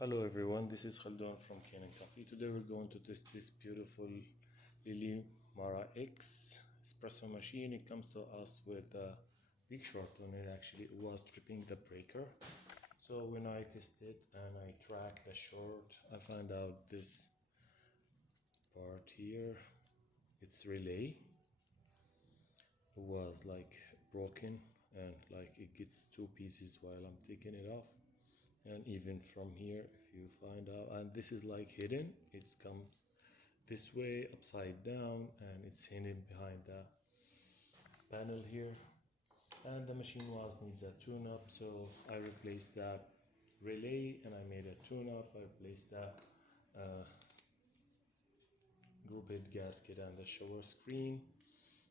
Hello everyone, this is Khaldun from Kanen Coffee. Today we're going to test this beautiful Lelit Mara X espresso machine. It comes to us with a big short on it. Actually, it was tripping the breaker. So when I tested and I tracked the short, I found out this part here. It's relay. It was like broken and like it gets two pieces while I'm taking it off. And even from here, if you find out, and this is like hidden, it comes this way upside down and it's hidden behind the panel here. And the machine needs a tune-up, so I replaced that relay and I made a tune-up. I replaced that group head gasket and the shower screen,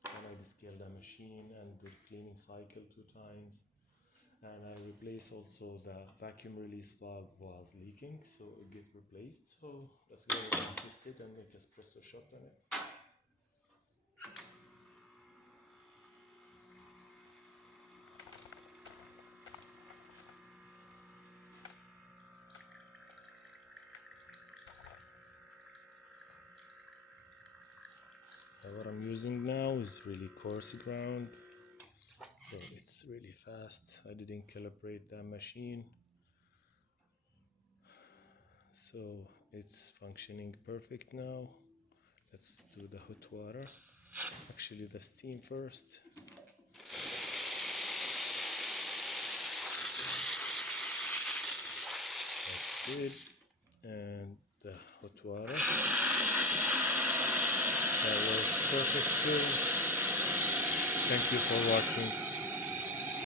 and I descaled the machine and did cleaning cycle 2 times. And I replaced also the vacuum release valve was leaking, so it get replaced. So let's go and test it and make espresso shot on it. What I'm using now is really coarse ground, so it's really fast. I didn't calibrate that machine, so it's functioning perfect now. Let's do the hot water, actually the steam first. That's good. And the hot water, that was perfect too. Thank you for watching.